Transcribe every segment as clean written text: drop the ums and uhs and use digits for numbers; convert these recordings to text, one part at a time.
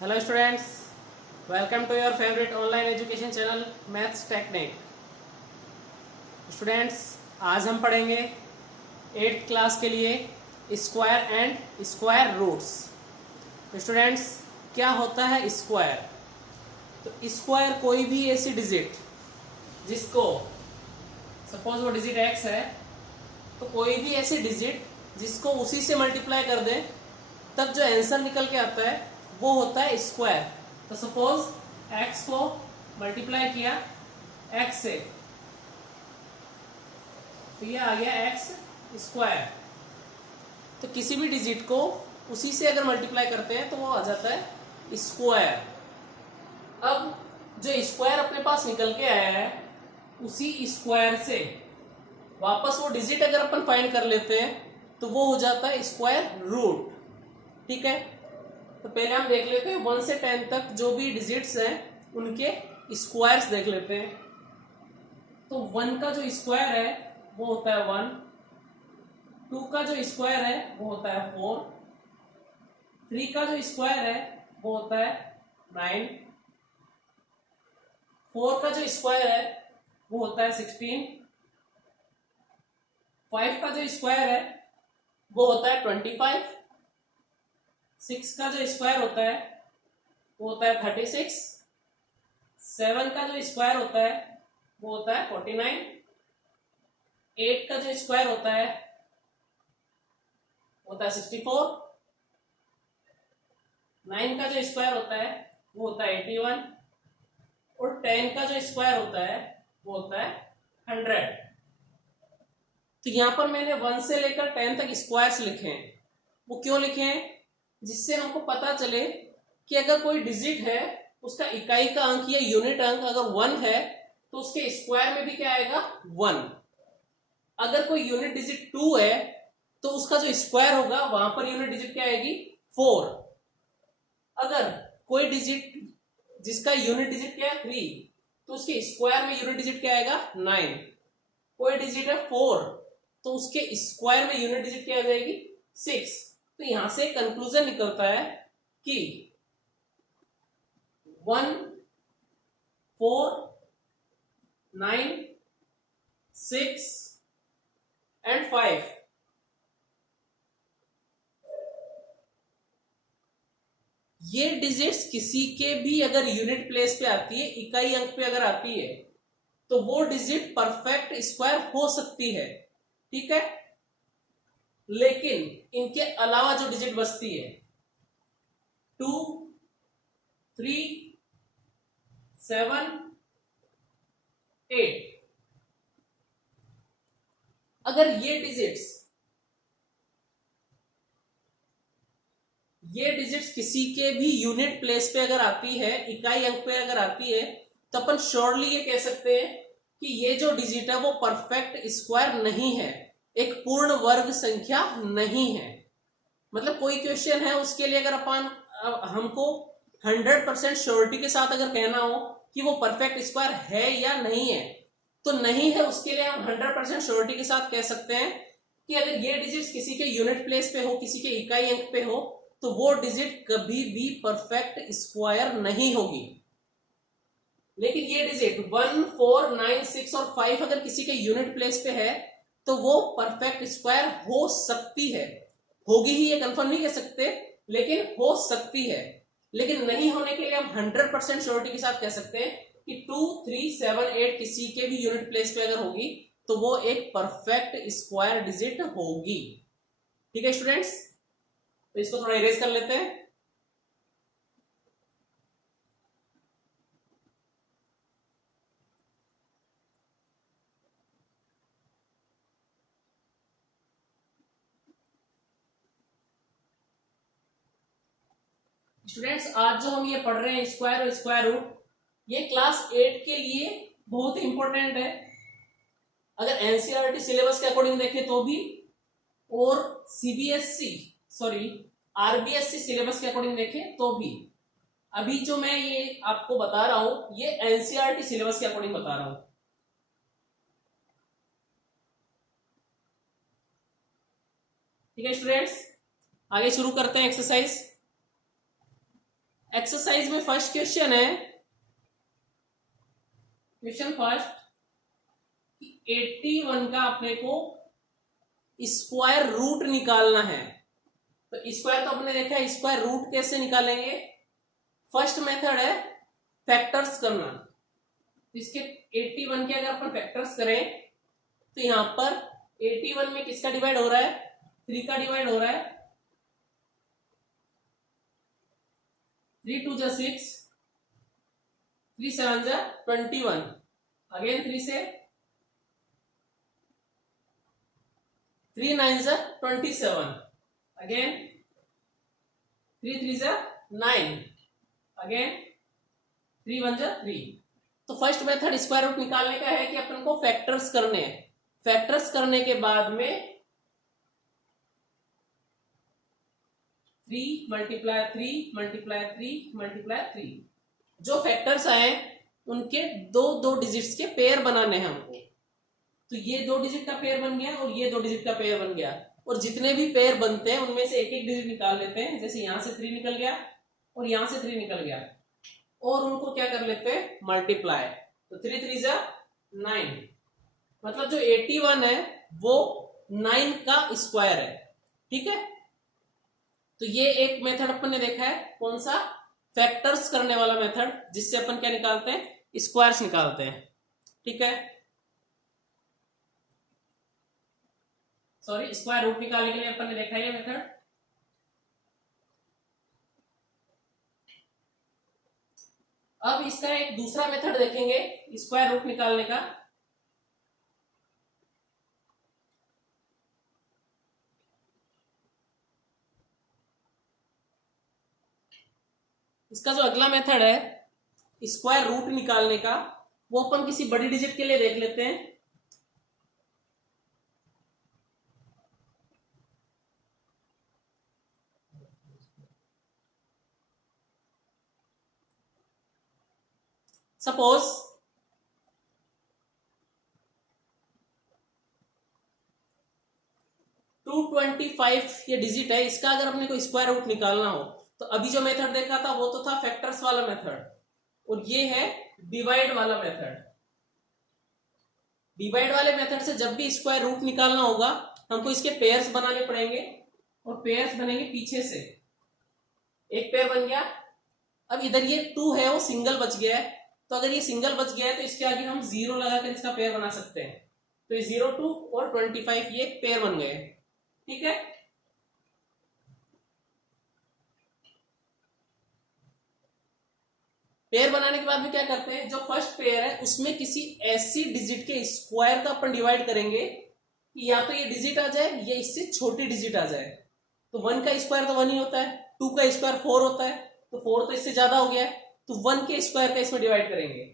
Hello students, welcome to your favourite online education channel maths technique. Students, आज हम पढ़ेंगे 8th class के लिए स्क्वायर एंड स्क्वायर रूट्स। तो स्टूडेंट्स, क्या होता है स्क्वायर? तो स्क्वायर कोई भी ऐसी डिजिट जिसको सपोज वो डिजिट x है, तो कोई भी ऐसी डिजिट जिसको उसी से मल्टीप्लाई कर दे तब जो आंसर निकल के आता है वो होता है स्क्वायर। तो सपोज x को मल्टीप्लाई किया x से, तो ये आ गया x स्क्वायर। तो किसी भी डिजिट को उसी से अगर मल्टीप्लाई करते हैं तो वो आ जाता है स्क्वायर। अब जो स्क्वायर अपने पास निकल के आया है उसी स्क्वायर से वापस वो डिजिट अगर अपन फाइंड कर लेते हैं तो वो हो जाता है स्क्वायर रूट। ठीक है, तो पहले हम देख लेते हैं 1 से 10 तक जो भी डिजिट्स हैं उनके स्क्वायर्स देख लेते हैं। तो 1 का जो स्क्वायर है वो होता है 1, 2 का जो स्क्वायर है वो होता है 4, 3 का जो स्क्वायर है वो होता है 9, 4 का जो स्क्वायर है वो होता है 16, 5 का जो स्क्वायर है वो होता है 25, 6 का जो स्क्वायर होता है वो होता है 36, 7 का जो स्क्वायर होता है वो होता है 49, 8 का जो स्क्वायर होता है 64, 9 का जो स्क्वायर होता है वो होता है 81 और 10 का जो स्क्वायर होता है वो होता है 100। तो यहां पर मैंने 1 से लेकर 10 तक स्क्वायर्स लिखे हैं। वो क्यों लिखे हैं? जिससे हमको पता चले कि अगर कोई डिजिट है उसका इकाई का अंक या यूनिट अंक अगर 1 है तो उसके स्क्वायर में भी क्या आएगा 1। अगर कोई यूनिट डिजिट 2 है तो उसका जो स्क्वायर होगा वहां पर यूनिट डिजिट क्या आएगी 4। अगर कोई डिजिट जिसका यूनिट डिजिट क्या है 3 तो उसके स्क्वायर में यूनिट डिजिट क्या आएगा 9। कोई डिजिट है 4 तो उसके स्क्वायर में यूनिट डिजिट क्या आ जाएगी 6। तो यहां से कंक्लूजन निकलता है कि 1, 4, 9, 6 एंड 5 ये डिजिट्स किसी के भी अगर यूनिट प्लेस पे आती है, इकाई अंक पे अगर आती है तो वो डिजिट परफेक्ट स्क्वायर हो सकती है। ठीक है, लेकिन इनके अलावा जो डिजिट बचती है 2, 3, 7, 8, अगर ये डिजिट्स किसी के भी यूनिट प्लेस पे अगर आती है, इकाई अंक पे अगर आती है, तो अपन श्योरली ये कह सकते हैं कि ये जो डिजिट है वो परफेक्ट स्क्वायर नहीं है, एक पूर्ण वर्ग संख्या नहीं है। मतलब कोई क्वेश्चन है उसके लिए अगर अपन हमको 100% श्योरिटी के साथ अगर कहना हो कि वो परफेक्ट स्क्वायर है या नहीं है, तो नहीं है उसके लिए हम 100% श्योरिटी के साथ कह सकते हैं कि अगर ये डिजिट किसी के यूनिट प्लेस पे हो, किसी के इकाई अंक पे हो, तो वो डिजिट कभी भी परफेक्ट स्क्वायर नहीं होगी। लेकिन ये डिजिट 1, 4, 9, 6 और 5 अगर किसी के यूनिट प्लेस पे है तो वो परफेक्ट स्क्वायर हो सकती है। होगी ही ये कंफर्म नहीं कह सकते, लेकिन हो सकती है। लेकिन नहीं होने के लिए हम 100% श्योरिटी के साथ कह सकते हैं कि 2, 3, 7, 8 किसी के भी यूनिट प्लेस पे अगर होगी तो वो एक परफेक्ट स्क्वायर डिजिट होगी। ठीक है स्टूडेंट्स, तो इसको थोड़ा इरेज कर लेते हैं। स्टूडेंट्स, आज जो हम ये पढ़ रहे हैं स्क्वायर और स्क्वायर रूट, ये क्लास 8 के लिए बहुत ही इंपॉर्टेंट है। अगर एनसीईआरटी सिलेबस के अकॉर्डिंग देखें तो भी, और सीबीएसई सॉरी आरबीएससी सिलेबस के अकॉर्डिंग देखें तो भी। अभी जो मैं ये आपको बता रहा हूं ये एनसीईआरटी सिलेबस के अकॉर्डिंग बता रहा हूं। ठीक है स्टूडेंट्स, आगे शुरू करते हैं एक्सरसाइज। एक्सरसाइज में फर्स्ट क्वेश्चन है, क्वेश्चन फर्स्ट, 81 का अपने को स्क्वायर रूट निकालना है। तो स्क्वायर तो अपने देखा है, स्क्वायर रूट कैसे निकालेंगे? फर्स्ट मेथड है फैक्टर्स करना। इसके 81 के अगर अपन फैक्टर्स करें तो यहां पर 81 में किसका डिवाइड हो रहा है? 3 का डिवाइड हो रहा है। 3 2 जा 6, 3 7 जा 21, अगेन 3 से 3 9 जा 27, अगेन 3 3 जा 9, अगेन 3 1 जा 3। तो फर्स्ट मेथड स्क्वायर रूट निकालने का है कि अपन को फैक्टर्स करने हैं। फैक्टर्स करने के बाद में 3 मल्टीप्लाई 3 मल्टीप्लाई 3 मल्टीप्लाई 3, जो फैक्टर्स आए उनके दो दो डिजिट्स के पेयर बनाने हैं हमको। तो ये 2 डिजिट का पेयर बन गया और ये 2 डिजिट का पेयर बन गया, और जितने भी पेयर बनते हैं उनमें से एक एक डिजिट निकाल लेते हैं। जैसे यहां से 3 निकल गया और यहां से 3 निकल गया, और उनको क्या कर लेते हैं? मल्टीप्लाई। तो 3 3 जा 9, मतलब जो 81 है वो 9 का स्क्वायर है। ठीक है, तो ये एक मेथड अपन ने देखा है, कौन सा? फैक्टर्स करने वाला मेथड, जिससे अपन क्या निकालते हैं? स्क्वायर्स निकालते हैं। ठीक है, सॉरी, स्क्वायर रूट निकालने के लिए अपन ने देखा है ये मेथड। अब इसका एक दूसरा मेथड देखेंगे स्क्वायर रूट निकालने का। इसका जो अगला मेथड है स्क्वायर रूट निकालने का, वो अपन किसी बड़ी डिजिट के लिए देख लेते हैं। सपोज 225 ये डिजिट है, इसका अगर अपने को स्क्वायर रूट निकालना हो तो अभी जो मेथड देखा था वो तो था फैक्टर्स वाला मेथड, और ये है डिवाइड वाला मेथड। डिवाइड वाले मेथड से जब भी स्क्वायर रूट निकालना होगा हमको इसके पेयर्स बनाने पड़ेंगे, और पेयर्स बनेंगे पीछे से। एक पेयर बन गया। अब इधर ये 2 है वो सिंगल बच गया है, तो अगर ये सिंगल बच गया है तो इसके आगे हम 0 लगाकर इसका पेयर बना सकते हैं। तो ये 0 2 और 25 ये पेयर बन गए। ठीक है, पेयर बनाने के बाद में क्या करते हैं? जो फर्स्ट पेयर है उसमें किसी ऐसी डिजिट के स्क्वायर का अपन डिवाइड करेंगे कि या तो ये डिजिट आ जाए या इससे छोटी डिजिट आ जाए। तो 1 का स्क्वायर तो 1 ही होता है, 2 का स्क्वायर 4 होता है, तो 4 तो इससे ज्यादा हो गया है, तो 1 के स्क्वायर का इसमें डिवाइड करेंगे।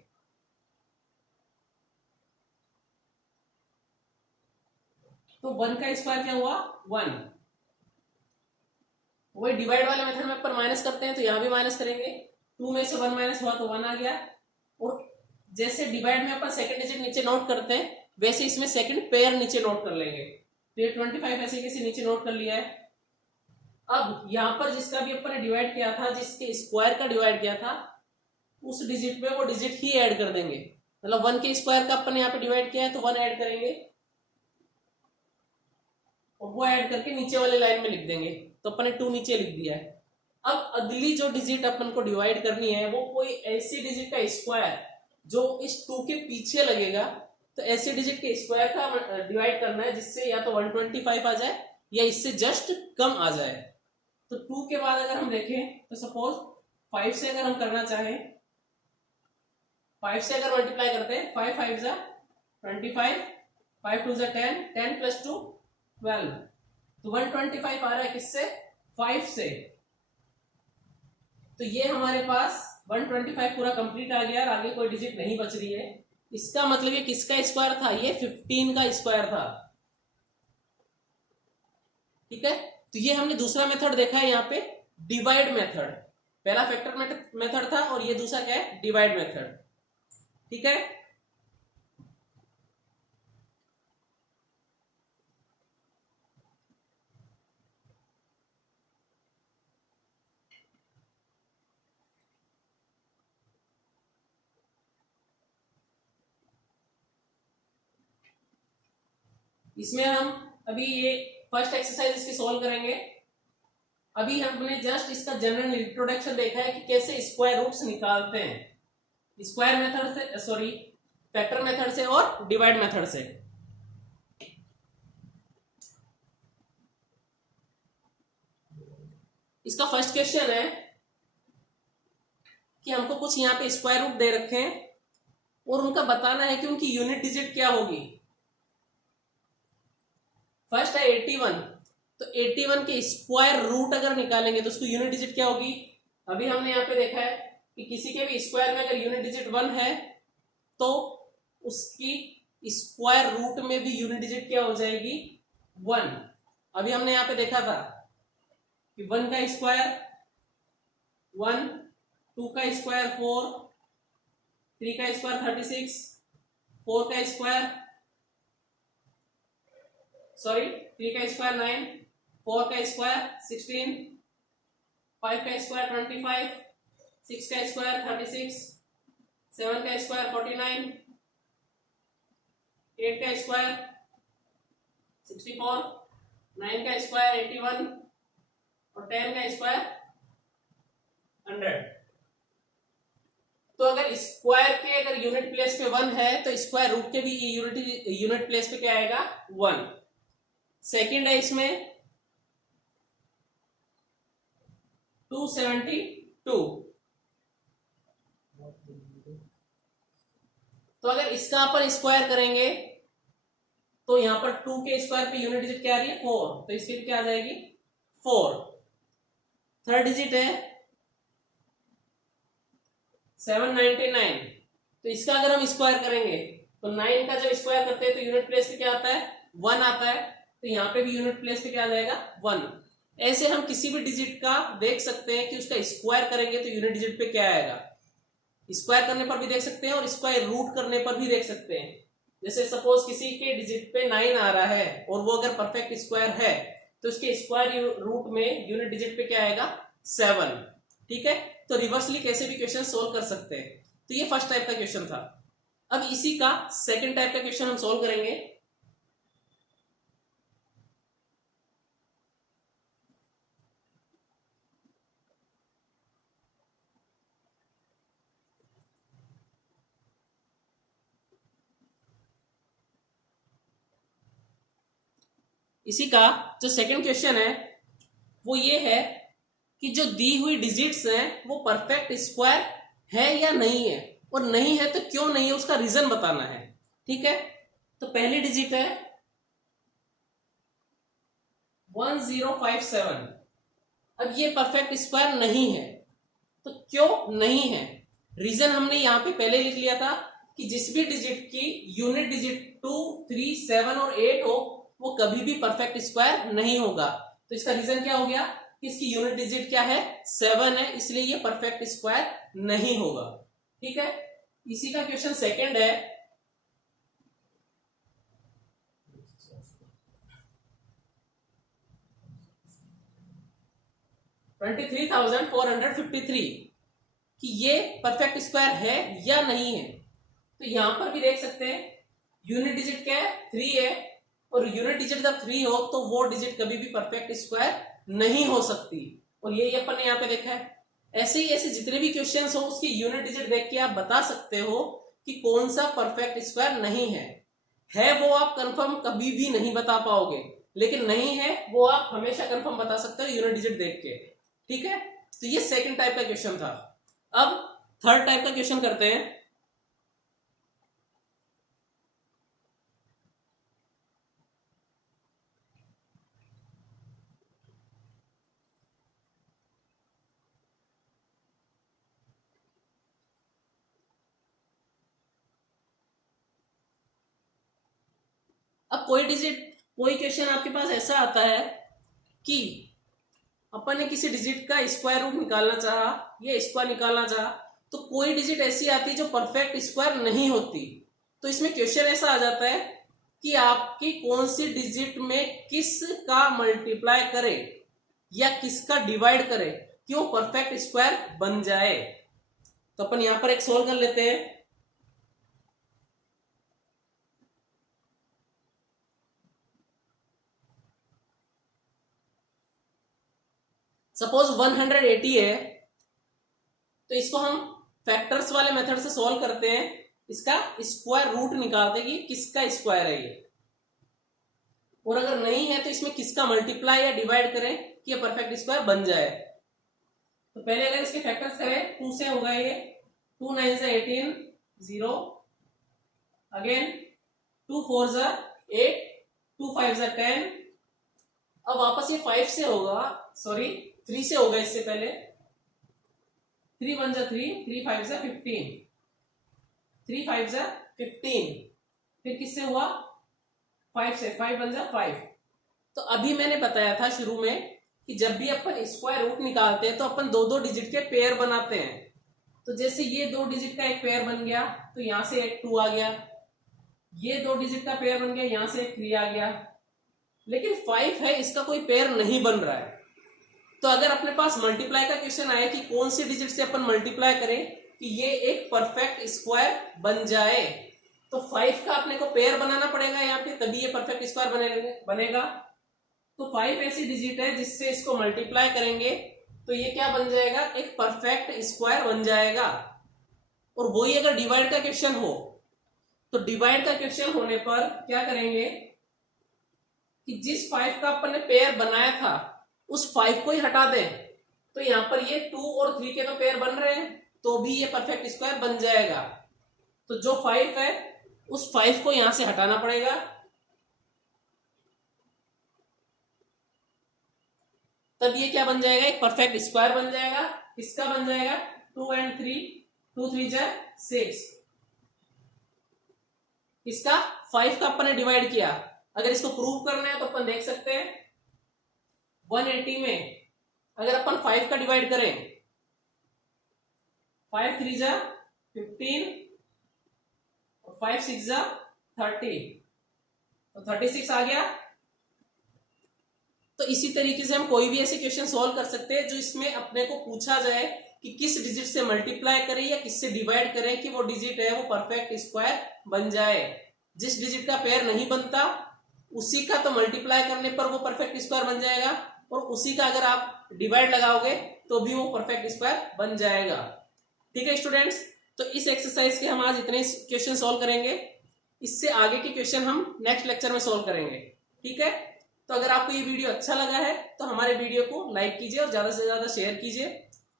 तो 1 का स्क्वायर क्या हुआ? 1। वही डिवाइड वाले मेथड में अपन माइनस करते हैं, तो यहां भी माइनस करेंगे। 2 में से 1 माइनस हुआ तो 1 आ गया। और जैसे डिवाइड में अपन सेकंड डिजिट नीचे नोट करते हैं, वैसे इसमें सेकंड पेयर नीचे नोट कर लेंगे। तो ये 25 ऐसे कैसे नीचे नोट कर लिया है। अब यहां पर जिसका भी अपन ने डिवाइड किया था, जिसके स्क्वायर का डिवाइड किया था, उस डिजिट पे वो डिजिट ही ऐड कर देंगे। मतलब 1 के स्क्वायर का अपन ने यहाँ पे डिवाइड किया है तो 1 ऐड करेंगे, और वो ऐड करके नीचे वाली लाइन में लिख देंगे। तो अपन ने 2 नीचे लिख दिया है। अब अगली जो डिजिट अपन को डिवाइड करनी है वो कोई ऐसी डिजिट का स्क्वायर जो इस 2 के पीछे लगेगा। तो ऐसे डिजिट के स्क्वायर का डिवाइड करना है जिससे या तो 125 आ जाए या इससे जस्ट कम आ जाए। तो 2 के बाद अगर हम देखें तो सपोज 5 से अगर हम करना चाहें, 5 से अगर मल्टीप्लाई करते हैं, 5 5 जा 25, 5 2 जा 10, 10 प्लस 2 12, तो 125 आ रहा है किससे? 5 से। तो ये हमारे पास 125 पूरा कंप्लीट आ गया और आगे कोई डिजिट नहीं बच रही है। इसका मतलब ये किसका स्क्वायर था? ये 15 का स्क्वायर था। ठीक है, तो ये हमने दूसरा मेथड देखा है यहाँ पे, डिवाइड मेथड। पहला फैक्टर मेथड था और ये दूसरा क्या है? Divide method. ठीक है, इसमें हम अभी ये फर्स्ट एक्सरसाइज इसकी सॉल्व करेंगे। अभी हमने जस्ट इसका जनरल इंट्रोडक्शन देखा है कि कैसे स्क्वायर रूट्स निकालते हैं स्क्वायर मेथड से, सॉरी फैक्टर मेथड से और डिवाइड मेथड से। इसका फर्स्ट क्वेश्चन है कि हमको कुछ यहाँ पे स्क्वायर रूट दे रखे हैं और उनका बताना है कि उनकी यूनिट डिजिट क्या होगी। फर्स्ट है 81, तो 81 के स्क्वायर रूट अगर निकालेंगे तो उसकी यूनिट डिजिट क्या होगी। अभी हमने यहाँ पे देखा है कि किसी के भी स्क्वायर में अगर यूनिट डिजिट 1 है तो उसकी स्क्वायर रूट में भी यूनिट डिजिट क्या हो जाएगी 1। अभी हमने यहाँ पे देखा था कि 1 का स्क्वायर 1, 2 का स्क्वायर 4, 3 का स्क्वायर 36, 4 का स्क्वायर 3 का स्क्वायर 9, 4 का स्क्वायर 16, 5 का स्क्वायर 25, 6 का स्क्वायर 36, 7 का स्क्वायर 49, 8 का स्क्वायर 64, 9 का स्क्वायर 81 और 10 का स्क्वायर 100। तो अगर स्क्वायर के अगर यूनिट प्लेस पे 1 है तो स्क्वायर रूट के भी यूनिट प्लेस पे क्या आएगा 1। सेकंड है इसमें 272, तो अगर इसका अपन स्क्वायर करेंगे तो यहां पर 2 के स्क्वायर पे यूनिट डिजिट क्या आ रही है 4, तो इसके लिए क्या आ जाएगी 4। थर्ड डिजिट है 799, तो इसका अगर हम स्क्वायर करेंगे तो 9 का जब स्क्वायर करते हैं तो यूनिट प्लेस पे क्या आता है 1 आता है, तो यहाँ पे भी यूनिट प्लेस पे क्या आ जाएगा 1। ऐसे हम किसी भी डिजिट का देख सकते हैं कि उसका स्क्वायर करेंगे तो यूनिट डिजिट पे क्या आएगा। स्क्वायर करने पर भी देख सकते हैं और स्क्वायर रूट करने पर भी देख सकते हैं। जैसे सपोज किसी के डिजिट पे 9 आ रहा है और वो अगर परफेक्ट स्क्वायर है तो उसके स्क्वायर रूट में यूनिट डिजिट पे क्या आएगा 7। ठीक है, तो रिवर्सली कैसे भी क्वेश्चन सोल्व कर सकते हैं। तो ये फर्स्ट टाइप का क्वेश्चन था। अब इसी का सेकंड टाइप का क्वेश्चन हम सोल्व करेंगे। इसी का जो सेकंड क्वेश्चन है वो ये है कि जो दी हुई डिजिट्स हैं वो परफेक्ट स्क्वायर है या नहीं है, और नहीं है तो क्यों नहीं है उसका रीजन बताना है। ठीक है, तो पहली डिजिट है 1057। अब ये परफेक्ट स्क्वायर नहीं है, तो क्यों नहीं है, रीजन हमने यहां पे पहले लिख लिया था कि जिस भी डिजिट की यूनिट डिजिट 2, 3, 7 और 8 हो वो कभी भी परफेक्ट स्क्वायर नहीं होगा। तो इसका रीजन क्या हो गया कि इसकी यूनिट डिजिट क्या है 7 है, इसलिए ये परफेक्ट स्क्वायर नहीं होगा। ठीक है, इसी का क्वेश्चन सेकंड है 23,453 कि ये परफेक्ट स्क्वायर है या नहीं है। तो यहां पर भी देख सकते हैं यूनिट डिजिट क्या है 3 है, और यूनिट डिजिट जब 3 हो तो वो डिजिट कभी भी परफेक्ट स्क्वायर नहीं हो सकती, और यही अपन ने यहाँ पे देखा है। ऐसे ही ऐसे जितने भी क्वेश्चंस हो उसकी यूनिट डिजिट देख के आप बता सकते हो कि कौन सा परफेक्ट स्क्वायर नहीं है। वो आप कंफर्म कभी भी नहीं बता पाओगे, लेकिन नहीं है वो आप हमेशा कंफर्म बता सकते हो यूनिट डिजिट देख के। ठीक है, तो ये सेकंड टाइप का क्वेश्चन था। अब थर्ड टाइप का क्वेश्चन करते हैं। अब कोई क्वेश्चन आपके पास ऐसा आता है कि अपन ने किसी डिजिट का स्क्वायर रूट निकालना चाहा या स्क्वायर निकालना चाहा, तो कोई डिजिट ऐसी आती है जो परफेक्ट स्क्वायर नहीं होती। तो इसमें क्वेश्चन ऐसा आ जाता है कि आपकी कौन सी डिजिट में किस का मल्टीप्लाई करे या किसका डिवाइड करे कि वो परफेक्ट स्क्वायर बन जाए। तो अपन यहां पर एक सोल्व कर लेते हैं। सपोज 180 है, तो इसको हम फैक्टर्स वाले मेथड से सॉल्व करते हैं, इसका स्क्वायर रूट निकालते हैं कि किसका स्क्वायर है ये, और अगर नहीं है तो इसमें किसका मल्टीप्लाई या डिवाइड करें कि ये परफेक्ट स्क्वायर बन जाए। तो पहले अगर इसके फैक्टर्स करें, 2 से होगा ये, 2 9 से 18 0, अगेन 2 4 से 8, 2 5 से 10, अब वापस ये 5 से होगा, सॉरी 3 से होगा, इससे पहले 3 1 से 3, 3 5 से 15, 3 5 से 15, फिर किससे हुआ 5 से, 5 1 से 5। तो अभी मैंने बताया था शुरू में कि जब भी अपन स्क्वायर रूट निकालते हैं तो अपन 2-2 डिजिट के पेयर बनाते हैं। तो जैसे ये 2 डिजिट का एक पेयर बन गया, तो यहां से एक 2 आ गया, ये 2 डिजिट का पेयर बन गया, यहां से एक 3 आ गया, लेकिन 5 है, इसका कोई पेयर नहीं बन रहा है। तो अगर अपने पास मल्टीप्लाई का क्वेश्चन आया कि कौन से डिजिट से अपन मल्टीप्लाई करें कि ये एक परफेक्ट स्क्वायर बन जाए, तो 5 का अपने को पेयर बनाना पड़ेगा यहाँ पे, तभी ये परफेक्ट स्क्वायर बनेगा। तो 5 ऐसी डिजिट है जिससे इसको मल्टीप्लाई करेंगे तो ये क्या बन जाएगा, एक परफेक्ट स्क्वायर बन जाएगा। और वही अगर डिवाइड का क्वेश्चन हो, तो डिवाइड का क्वेश्चन होने पर क्या करेंगे कि जिस 5 का अपन ने पेयर बनाया था उस 5 को ही हटा दें, तो यहां पर ये 2 और 3 के तो पेयर बन रहे हैं, तो भी ये परफेक्ट स्क्वायर बन जाएगा। तो जो 5 है उस 5 को यहां से हटाना पड़ेगा, तब ये क्या बन जाएगा, एक परफेक्ट स्क्वायर बन जाएगा। किसका बन जाएगा, 2 and 3, 2 3 जा 6, इसका 5 का अपन ने डिवाइड किया। अगर इसको प्रूव करना है तो अपन देख सकते हैं 180 में अगर अपन 5 का डिवाइड करें, 5 3 जा 15 और 5 6 जा 30, तो 36 आ गया। तो इसी तरीके से हम कोई भी ऐसे क्वेश्चन सॉल्व कर सकते हैं जो इसमें अपने को पूछा जाए कि किस डिजिट से मल्टीप्लाई करें या किससे डिवाइड करें कि वो डिजिट है वो परफेक्ट स्क्वायर बन जाए। जिस डिजिट का पेयर नहीं बनता उसी का तो मल्टीप्लाई करने पर वो परफेक्ट स्क्वायर बन जाएगा, और उसी का अगर आप डिवाइड लगाओगे तो भी वो परफेक्ट स्क्वायर बन जाएगा। ठीक है स्टूडेंट्स, तो इस एक्सरसाइज के हम आज इतने क्वेश्चन सॉल्व करेंगे, इससे आगे के क्वेश्चन हम नेक्स्ट लेक्चर में सॉल्व करेंगे। ठीक है, तो अगर आपको ये वीडियो अच्छा लगा है तो हमारे वीडियो को लाइक कीजिए और ज्यादा से ज्यादा शेयर कीजिए,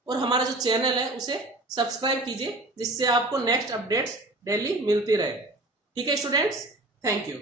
और हमारा जो चैनल है उसे सब्सक्राइब कीजिए, जिससे आपको नेक्स्ट अपडेट्स डेली मिलती रहे। ठीक है स्टूडेंट्स, थैंक यू।